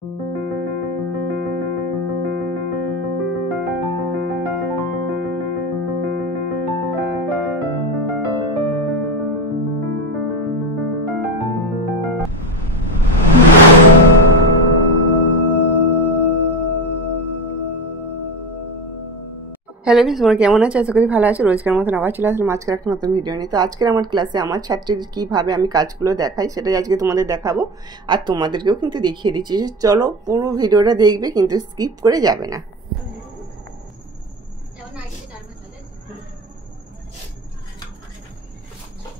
Hello friends, তোমরা কেমন আছো? আশা করি ভালো আছো। রোজকার মতন আবার চলে আসলাম আজকের একটা নতুন ভিডিও নিয়ে। তো আজকের আমার ক্লাসে আমার ছাত্রীদের কীভাবে আমি কাজগুলো দেখাই সেটাই আজকে তোমাদের দেখাবো, আর তোমাদেরকেও কিন্তু দেখিয়ে দিচ্ছি। চলো পুরো ভিডিওটা দেখবে, কিন্তু স্কিপ করে যাবে না।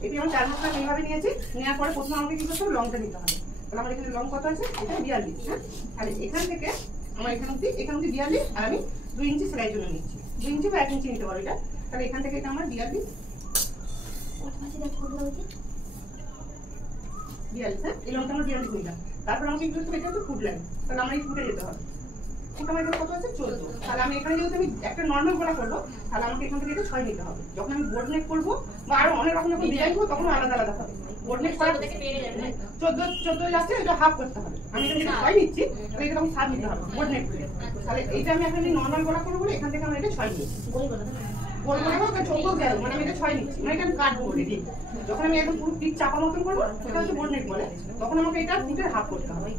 এটি আমার 4 মশলা এইভাবে নিয়েছি। নেওয়ার পরে প্রথমে আমাকে কি করতে হবে, লংটা নিতে হবে। তাহলে আমার এখানে লং কত আছে? এখানে 42। হ্যাঁ, তাহলে এখান থেকে আমার এখান অব্দি 42, আর আমি 2 ইঞ্চি সেলাইয়ের জন্য নিচ্ছি। 2 ইঞ্চি বা 1 ইঞ্চি নিতে পারো এটা। তাহলে এখান থেকে এটা আমার 42। হ্যাঁ, এই লংটা আমার 42 নিলাম। তারপর আমাকে কি করতে হবে, এটা হচ্ছে ফুট লাইন। তাহলে আমার এই ফুটে যেতে হবে। ফুট আমার এখানে কত আছে? 14। তাহলে আমি এখানে যেহেতু আমি একটা নর্মাল গলা করবো, তাহলে আমাকে এখান থেকে এটা 6 নিতে হবে। যখন আমি বোর্ড নেক করবো বা আরো অনেক রকম যখন ডিজাইন করবো, তখন আলাদা আলাদা হবে। বোর্ড নেক করা 14 যাচ্ছে, এটা হাফ করতে হবে। আমি এখানে 6 নিচ্ছি, তাহলে এটা তখন 7 নিতে হবে বোর্ড নেক করে। তাহলে এইটা আমি এখন নর্মাল গলা করবো বলে এখান থেকে আমরা এটা 6 নিচ্ছি। গোল গলা হোক আর ছোট যাই, মানে আমি এটা 6 নিচ্ছি। মানে এটা আমি কাটবো রেডি। যখন আমি একদম পুরো পিচ চাপা মতন করবো, এটা হচ্ছে বোর্ড নেক বলে, তখন আমাকে এটা ফুটের হাফ করতে হবে।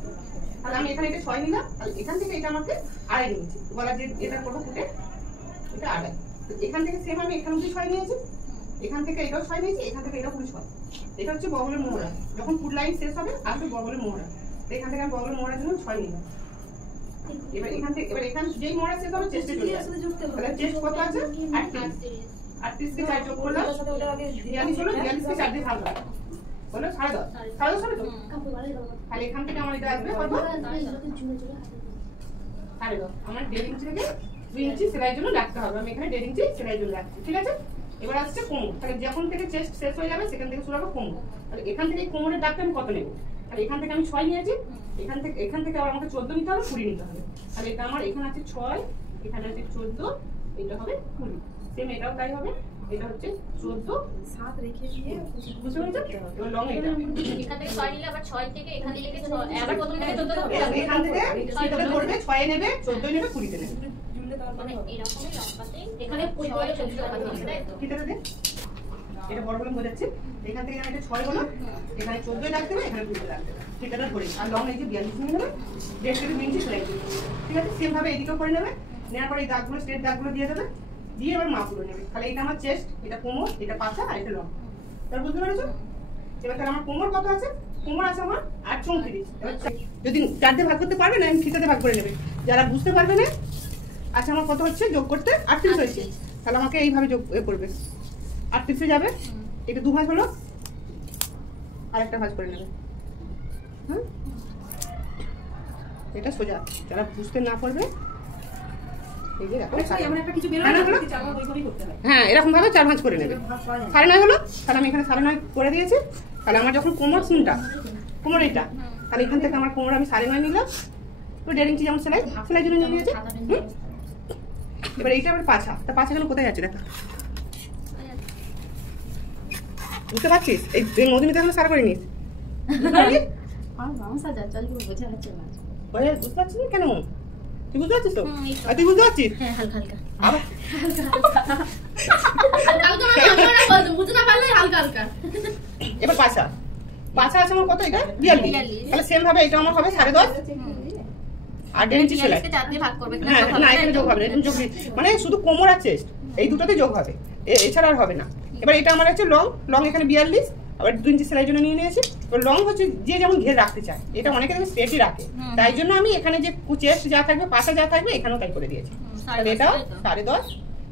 তাহলে আমি এখানে এটা 6 নিলাম। তাহলে এখান থেকে এটা আমাকে 2.5 নিয়েছি। গলার যে এটা করবো ফুটে, এটা 2.5। এখান থেকে সেম আমি এখানে 6 নিয়েছি, এখান থেকে এটাও 6 নিয়েছি, এখান থেকে এটাও 6। এটা হচ্ছে বগলের মোহরা। যখন ফুট লাইন শেষ হবে আসবে বগলের মোহরা। তো এখান থেকে আমি বগলের মোহরার জন্য 6 নিলাম। এবার এখান থেকে এখানে যেই মোহরা শেষ হবে চেস্টে চলে যাবে। তাহলে চেস্ট কত আছে? 38। 38 কে 4 যোগ করলাম 42 হলো। 42 কে 4 দিয়ে ভাগ করলাম, বলো 10.5। 10.5 হবে তো? তাহলে এখান থেকে আমার এটা আসবে কত? 10.5। আমার 1.5 ইঞ্চি থেকে 2 ইঞ্চি সেলাইয়ের জন্য রাখতে হবে। আমি এখানে 1.5 ইঞ্চি সেলাইয়ের জন্য রাখছি, ঠিক আছে? এবার আসছে কোমর। তাহলে যখন থেকে চেস্ট শেষ হয়ে যাবে সেখান থেকে শুরু হবে কোমর। তাহলে এখান থেকে কোমরের দাগটা আমি কত নেব? তাহলে এখান থেকে আমি 6 নিয়েছি, এখান থেকে আবার আমাকে 14 নিতে হবে, 20 নিতে হবে। তাহলে এটা আমার এখানে আছে 6, এখানে আছে 14, এটা হবে 20। সেম এটাও তাই হবে। এটা হচ্ছে 14, 7 রেখে দিয়ে বুঝতে পেরেছো? এবার লং এটা এখান থেকে 6 নিলে আবার 6 থেকে এখান থেকে 6 আবার প্রথম থেকে 14 হবে। এখান থেকে সেটা ধরবে 6 নেবে, 14 নেবে, 20 নেবে। মানে এরকমই লম্বাতে এখানে 20 বলে 14 হবে, তাই তো? কি দেবে? এটা বড় বলে বোঝাচ্ছি। এখান থেকে এটা 6 হলো, এখানে 14 রাখতে হবে, এখানে 20 রাখতে হবে। ঠিকাটা ধরে আর লং এই যে 42 নিয়ে নেবে, 1.5 থেকে 2 ইঞ্চি সেলাই করবে, ঠিক আছে? সেম ভাবে এদিকেও করে নেবে। নেওয়ার পরে এই দাগগুলো স্ট্রেট দাগগুলো দিয়ে দেবে, দিয়ে এবার মাপগুলো নেবে। তাহলে এটা আমার চেস্ট, এটা কোমর, এটা পাছা, আর এটা লং। তাহলে বুঝতে পেরেছো? এবার তাহলে আমার কোমর কত আছে? কোমর আছে আমার 8.34। যদি 4 দিয়ে ভাগ করতে পারবে না, আমি ফিতাতে ভাগ করে নেবে। যারা বুঝতে পারবে না, আচ্ছা আমার কত হচ্ছে যোগ করতে? 38 হয়েছে। তাহলে আমাকে এইভাবে যোগ করবে, 38 যাবে। এটা 2 ভাঁজ হলো, আর একটা ভাঁজ করে নেবে। হ্যাঁ, এটা সোজা। যারা বুঝতে না পারবে হ্যাঁ এরকম ভাবে 4 ভাঁজ করে নেবে। 9.5 হলো, তাহলে আমি এখানে 9.5 করে দিয়েছি। তাহলে আমার যখন কোমর কোনটা, কোমর এটা, তাহলে এখান থেকে আমার কোমর আমি 9.5 নিলাম। তো 1.5 ইঞ্চি যেমন সেলাই জন্য নিয়ে নিয়েছি। এবার এইটা আবার পাছা। তা পাছা গেলে কোথায় যাচ্ছে দেখা, বুঝতে পারছিস? এই মধুমিতা এখন সারা করে নিস। বুঝতে পারছিস না কেন? তুই বুঝতে পারছিস তো? তুই বুঝতে পারছিস? এবার পাছা, পাছা আছে আমার কত? এটা 42। তাহলে সেম ভাবে এটা আমার হবে 10.5 আর 1.5 ইঞ্চি সেলাই। না এখানে যোগ হবে না, এখানে যোগ মানে শুধু কোমর আর চেস্ট এই দুটোতে যোগ হবে, এছাড়া আর হবে না। এবার এটা আমার আছে লং। লং এখানে 42, আবার 2 ইঞ্চি সেলাই জন্য নিয়ে নিয়েছি। তো লং হচ্ছে যে যেমন ঘের রাখতে চায়, এটা অনেকে স্ট্রেটই রাখে, তাই জন্য আমি এখানে যে চেস্ট যা থাকবে, পাশা যা থাকবে, এখানেও তাই করে দিয়েছি। তাহলে এটাও 10.5,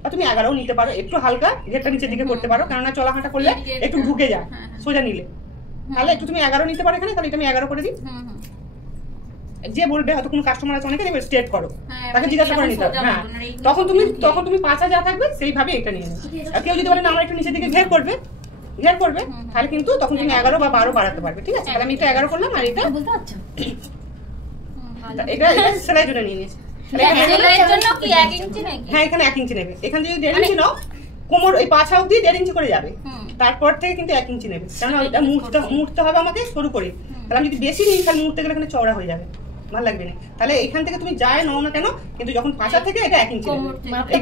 আর তুমি 11ও নিতে পারো। একটু হালকা ঘেরটা নিচের দিকে করতে পারো, কেননা চলাহাঁটা করলে একটু ঢুকে যায় সোজা নিলে। তাহলে একটু তুমি 11 নিতে পারো এখানে। তাহলে এটা আমি 11 করে দিই। যে বলবে হয়তো কোনো কাস্টমার আছে অনেকে দেখবে স্ট্রেট করো, তাকে জিজ্ঞাসা করে নিতে হবে। হ্যাঁ, তখন তুমি পাছা যা থাকবে সেইভাবে এটা নিয়ে নেবে। আর কেউ যদি বলে না আমার একটু নিচের দিকে ঘের করবে, তাহলে কিন্তু তখন তুমি 11 বা 12 বাড়াতে পারবে, ঠিক আছে? তাহলে আমি এটা 11 করলাম, আর এটা এটা সেলাই জন্য নিয়ে নিয়েছি। হ্যাঁ, এখানে 1 ইঞ্চি নেবে। এখানে যদি 1.5 ইঞ্চি নাও, কোমর এই পাছা অব্দি 1.5 ইঞ্চি করে যাবে। তারপর থেকে কিন্তু 1 ইঞ্চি নেবে, কারণ এটা মুড়তে হবে আমাকে সরু করে। তাহলে আমি যদি বেশি নিই, তাহলে মুড়তে গেলে এখানে চওড়া হয়ে যাবে। ভালো লাগবে না। তাহলে এখান থেকে তুমি যাই নাও না কেন, কিন্তু যখন পাঁচা থেকে এটা 1 ইঞ্চি এই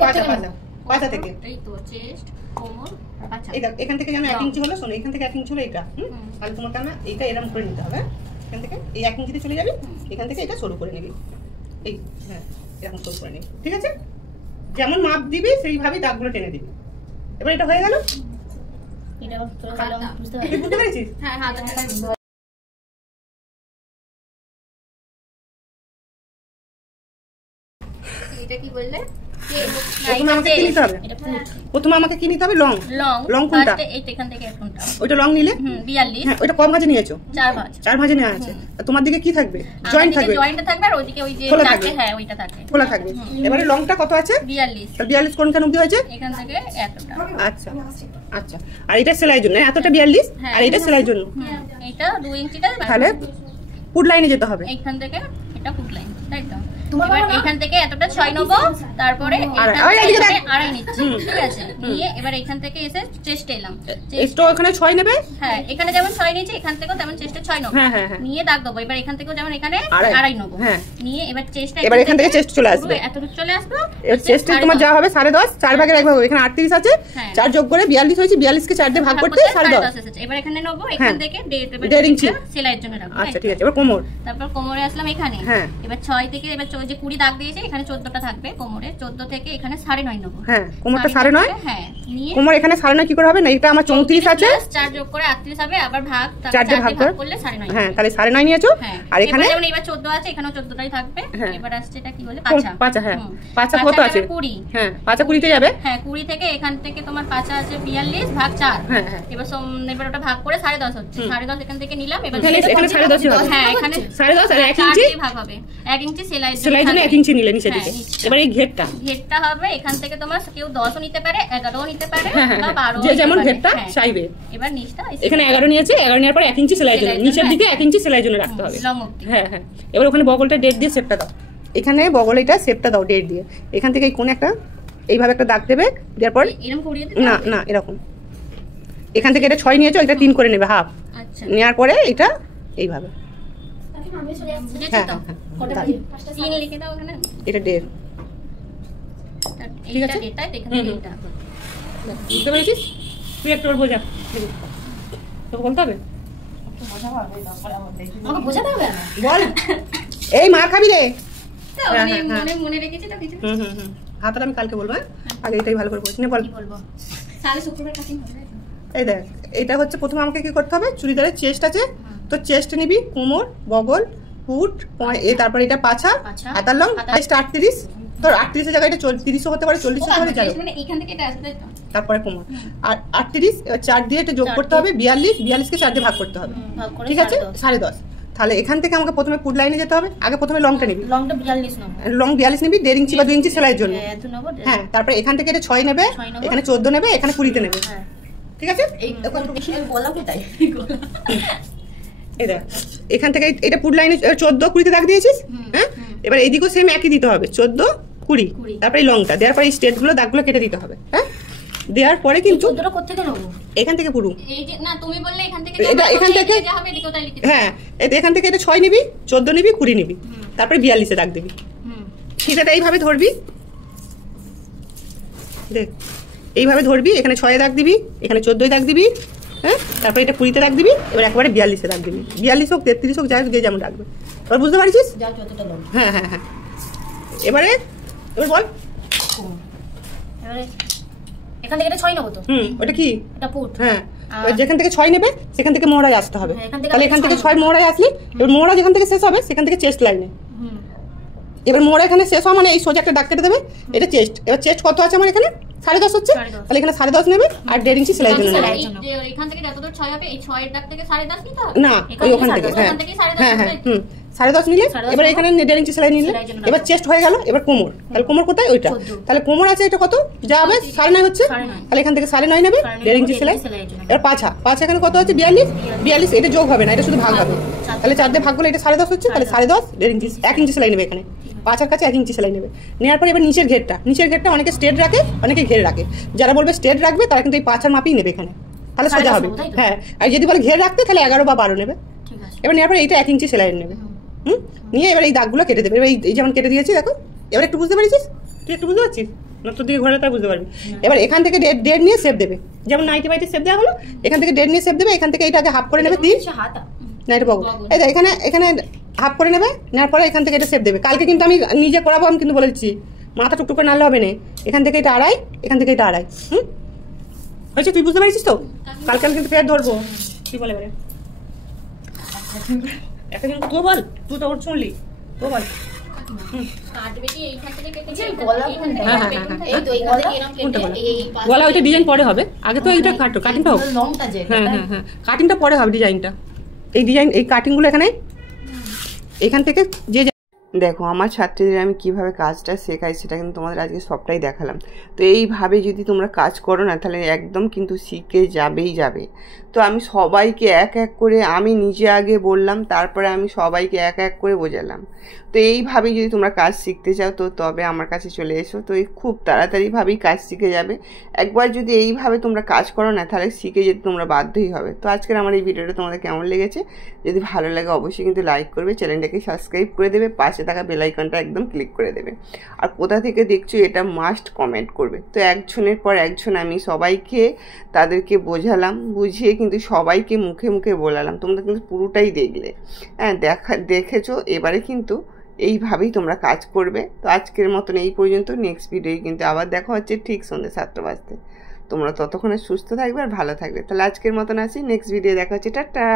পাঁচা থেকে এই তো চেস্ট কোমর পাছা এখান থেকে যেন 1 ইঞ্চি হলো, শোনো এখান থেকে 1 ইঞ্চি হলো এটা, তাহলে তোমার কেন এইটা এরকম করে নিতে হবে। এখান থেকে এই 1 ইঞ্চিতে চলে যাবে, এখান থেকে এটা সরু করে নিবি, এই হ্যাঁ এরকম সরু করে নিবি, ঠিক আছে? যেমন মাপ দিবি সেইভাবেই দাগগুলো টেনে দিবি। এবার এটা হয়ে গেল, এটা বুঝতে বুঝতে পেরেছিস? হ্যাঁ হাতটা এটা কি বললে প্রথমে আমাকে কি নিতে হবে? প্রথমে আমাকে কি নিতে হবে? লং। লং কোনটা? এইটা এখান থেকে কোনটা? ওইটা লং নিলে 42। হ্যাঁ ওইটা কম ভাঁজে নিয়েছো? 4 ভাঁজ। 4 ভাঁজে নেওয়া আছে। আর তোমার দিকে কি থাকবে? জয়েন্ট থাকবে। জয়েন্ট থাকবে আর ওইদিকে ওই যে চারটে, হ্যাঁ ওইটা থাকে, খোলা থাকবে। এবারে লংটা কত আছে? 42। তাহলে 42 কোনখান অবধি হয়েছে? এখান থেকে এতটা। আচ্ছা আচ্ছা। আর এটা সেলাইয়ের জন্য এতটা 42, আর এটা সেলাইয়ের জন্য এটা 2 ইঞ্চিটা। তাহলে ফুট লাইনে যেতে হবে। এইখান থেকে এটা ফুট লাইন, তাই তো? এবার এখান থেকে এতটা 6 নেব, তারপরে আড়াই নিচ্ছি, ঠিক আছে? নিয়ে এবার এখান থেকে এসে চেস্ট এলাম, চেস্ট ওখানে 6 নেবে। হ্যাঁ এখানে যেমন 6 নিয়েছি, এখান থেকেও তেমন চেস্টে 6 নেব। হ্যাঁ হ্যাঁ নিয়ে দাগ দেবো। এবার এখান থেকেও যেমন এখানে আড়াই নেব। হ্যাঁ নিয়ে এবার চেস্টটা, এবার এখান থেকে চেস্ট চলে আসবে, এতটুকু চলে আসবে। এবার চেস্টে তোমার যা হবে 10.5, 4 ভাগের 1 ভাগ হবে। এখানে 38 আছে, 4 যোগ করে 42 হয়েছে, 42 কে 4 দিয়ে ভাগ করতে 10.5 এসেছে। এবার এখানে নেব, এখান থেকে 1.5 ইঞ্চি সেলাইয়ের জন্য রাখবো। আচ্ছা ঠিক আছে। এবার কোমর, তারপর কোমরে আসলাম এখানে। এবার 6 থেকে এবার যে 20 দাগ দিয়েছে, এখানে 14টা থাকবে কোমরে। 14 থেকে এখানে 9.5 নেব। হ্যাঁ কোমরটা 9.5। হ্যাঁ নিয়ে কোমর এখানে 9.5 কি করে হবে না? এটা আমার 34 আছে, 4 যোগ করে 38 হবে, আবার ভাগ 4 দিয়ে ভাগ করলে 9.5। হ্যাঁ তাহলে 9.5 নিয়েছো। আর এখানে যেমন এবার 14 আছে, এখানেও 14টাই থাকবে। এবার আসছে এটা কি বলে? পাঁচা। হ্যাঁ পাঁচা কত আছে? 20। হ্যাঁ পাঁচা 20 তে যাবে। হ্যাঁ 20 থেকে এখান থেকে তোমার পাঁচা আছে 42 ভাগ 4। হ্যাঁ এবার ওটা ভাগ করে 10.5 হচ্ছে। 10.5 এখান থেকে নিলাম। এবার এখানে 10.5 হবে। হ্যাঁ এখানে 10.5 আর 1 ইঞ্চি ভাগ হবে। 1 ইঞ্চি সেলাইয়ের জন্য 1 ইঞ্চি নিলে নিচে দিকে। এবার এই ঘেরটা হবে, এখান থেকে তোমার কেউ 10ও নিতে পারে, 11ও নিতে পারে, বা 12, যে যেমন ঘেরটা চাইবে। এবার নিচটা এখানে 11 নিয়েছে, 11 নেওয়ার পর 1 ইঞ্চি সেলাইয়ের জন্য, নিচের দিকে 1 ইঞ্চি সেলাইয়ের জন্য রাখতে হবে। হ্যাঁ হ্যাঁ। এবার ওখানে বগলটা ডেট দিয়ে শেপটা দাও। এখানে বগলে এটা শেপটা দাও ডেট দিয়ে। এখান থেকে এই কোণে একটা এইভাবে একটা দাগ দেবে, দেওয়ার পর না না এরকম এখান থেকে এটা 6 নিয়েছো, এটা 3 করে নেবে হাফ। আচ্ছা নেওয়ার পরে এটা এইভাবে। হ্যাঁ এটা ডেট, ঠিক আছে? বুঝতে পেরেছিস? তুই একটু বোঝা, তোকে বলতে হবে, বল। এই মার খাবি রে। মনে রেখেছি তো কিছু। হাতটা আমি কালকে বলবো। আগে এটাই ভালো করে বলছি না, বল। এই দেখ, এটা হচ্ছে প্রথমে আমাকে কি করতে হবে? চুড়িদারের চেস্ট আছে তো চেস্ট নিবি, কোমর, বগল, ফুট, তারপর এটা পাছা, হাতার লং, 38। তোর 38 এর জায়গায় এটা 30ও হতে পারে, 40ও হতে পারে, যাই হোক। তারপরে কোমর আর 38, এবার 4 দিয়ে এটা যোগ করতে হবে 42 কে 4 দিয়ে ভাগ করতে হবে, ঠিক আছে? 10.5। তাহলে এখান থেকে আমাকে প্রথমে ফুট লাইনে যেতে হবে। আগে প্রথমে লংটা নিবি, লং 42 নিবি, 1.5 ইঞ্চি বা 2 ইঞ্চি সেলাইয়ের জন্য। হ্যাঁ তারপরে এখান থেকে এটা 6 নেবে, এখানে 14 নেবে, এখানে 20 নেবে, ঠিক আছে? এই দেখ, এখান থেকে এটা ফুট লাইনে 14 20 তে দাগ দিয়েছিস। হ্যাঁ এবার এইদিকেও সেম একই দিতে হবে, 14 20। তারপরে এই লংটা দেওয়ার পরে এই স্ট্রেট গুলো দাগগুলো কেটে দিতে হবে। হ্যাঁ দেওয়ার পরে কিন্তু এখান থেকে পুরো এখান থেকে হ্যাঁ এখান থেকে এটা 6 নিবি, 14 নিবি, 20 নিবি, তারপরে 42 এ দাগ দিবি। সেটা এইভাবে ধরবি, দেখ এইভাবে ধরবি। এখানে 6 এ দাগ দিবি, এখানে 14 এ দাগ দিবি। হ্যাঁ তারপরে এটা 20 তে দাগ দিবি। এবার একবারে 42 এ দাগ দিবি। 42 হোক 33 হোক, যাই হোক যে যেমন রাখবে। এবার বুঝতে পারছিস? হ্যাঁ হ্যাঁ হ্যাঁ। এবার বল। এখান থেকে এটা 6 নেব তো। ওটা কি? এটা ফুট। হ্যাঁ যেখান থেকে 6 নেবে সেখান থেকে মোহরায় আসতে হবে। তাহলে এখান থেকে 6 মোহরায় আসলি, এবার মোহরা যেখান থেকে শেষ হবে সেখান থেকে চেস্ট লাইনে। এবার মোহরা এখানে শেষ হওয়া মানে এই সোজা একটা দাগ কেটে দেবে, এটা চেস্ট। এবার চেস্ট কত আছে আমার এখানে? 10.5 হচ্ছে, তাহলে এখানে 10.5 নেবে আর 1.5 ইঞ্চি সেলাই জন্য নেবে। এখান থেকে যতদূর 6 হবে, এই 6 এর দাগ থেকে 10.5 নিতে হবে না, ওই ওখান থেকে। হ্যাঁ হ্যাঁ 10.5 নিলে, এবার এখানে 1.5 ইঞ্চি সেলাই নিলে, এবার চেস্ট হয়ে গেল। এবার কোমর, তাহলে কোমর কোথায়? ওইটা। তাহলে কোমর আছে এটা কত যা হবে? 9.5 হচ্ছে, তাহলে এখান থেকে 9.5 নেবে, 1.5 ইঞ্চি সেলাই। এবার পাছা এখানে কত আছে? 42। এটা যোগ হবে না, এটা শুধু ভাগ হবে। তাহলে 4 দিয়ে ভাগ করলে এটা 10.5 হচ্ছে, তাহলে 10.5 1.5 ইঞ্চি 1 ইঞ্চি সেলাই নেবে এখানে। পাঁচার কাছে 1 ইঞ্চি সেলাই নেবে। নেওয়ার পরে এবার নিচের ঘেরটা অনেকে স্ট্রেট রাখে, অনেকে ঘের রাখে। যারা বলবে স্ট্রেট রাখবে তারা কিন্তু এই পাঁচার মাপই নেবে এখানে, তাহলে সোজা হবে। হ্যাঁ আর যদি বলে ঘের রাখতে তাহলে 11 বা 12 নেবে। এবার নেওয়ার পরে এইটা 1 ইঞ্চি সেলাই নেবে। নিয়ে এবার এই দাগগুলো কেটে দেবে। এবার এই যেমন কেটে দিয়েছি দেখো, এবার একটু বুঝতে পারছিস, তুই একটু বুঝতে পারছিস না, তোর দিকে ঘরে তাই বুঝতে পারবি। এবার এখান থেকে ডেট নিয়ে শেপ দেবে, যেমন নাইটি বাইটি শেপ দেওয়া হলো, এখান থেকে ডেট নিয়ে শেপ দেবে। এখান থেকে এইটাকে হাফ করে নেবে, না এটা বগল, এই এখানে এখানে হাফ করে নেবে, নেওয়ার পরে এখান থেকে এটা শেপ দেবে। কালকে কিন্তু আমি নিজে করাবো, আমি কিন্তু বলে দিচ্ছি, মাথা টুকটুক করে নাড়লে হবে না। এখান থেকে এটা আড়াই, এখান থেকে এটা আড়াই। হয়েছে, তুই বুঝতে পারছিস তো? কালকে আমি কিন্তু পেয়ার ধরবো। তুই বলে এবারে একটা দিন তুই বল, তুই তো ওর শুনলি, তো বল। গলা ওইটা ডিজাইন পরে হবে, আগে তো এইটা কাটো, কাটিংটা হবে। হ্যাঁ, কাটিংটা পরে হবে, ডিজাইনটা। এই ডিজাইন, এই কাটিংগুলো এখান থেকে যে দেখো আমার ছাত্রীদের আমি কিভাবে কাজটা শেখাই সেটা কিন্তু তোমাদের আজকে সবটাই দেখালাম। তো এইভাবে যদি তোমরা কাজ করো না, তাহলে একদম কিন্তু শিখে যাবে। তো আমি সবাইকে এক এক করে, আমি নিজে আগে বললাম, তারপরে আমি সবাইকে এক এক করে বোঝালাম। তো এইভাবেই যদি তোমরা কাজ শিখতে চাও তো তবে আমার কাছে চলে এসো। তো এই খুব তাড়াতাড়িভাবেই কাজ শিখে যাবে। একবার যদি এইভাবে তোমরা কাজ করো না, তাহলে শিখে যেতে তোমরা বাধ্যই হবে। তো আজকের আমার এই ভিডিওটা তোমাদের কেমন লেগেছে? যদি ভালো লাগে অবশ্যই কিন্তু লাইক করবে, চ্যানেলটাকে সাবস্ক্রাইব করে দেবে, পাশে থাকা বেল আইকনটা একদম ক্লিক করে দেবে। আর কোথা থেকে দেখছো এটা মাস্ট কমেন্ট করবে। তো একজনের পর একজন আমি সবাইকে তাদেরকে বোঝালাম, বুঝিয়ে কিন্তু সবাইকে মুখে মুখে বলালাম। তোমরা কিন্তু পুরোটাই দেখলে, হ্যাঁ দেখেছো। এবারে কিন্তু এইভাবেই তোমরা কাজ করবে। তো আজকের মতন এই পর্যন্ত। নেক্সট ভিডিওয় কিন্তু আবার দেখা হচ্ছে ঠিক সন্ধ্যে 7টা বাজতে। তোমরা ততক্ষণে সুস্থ থাকবে আর ভালো থাকবে। তাহলে আজকের মতন আছি, নেক্সট ভিডিও দেখা হচ্ছে, টাটা।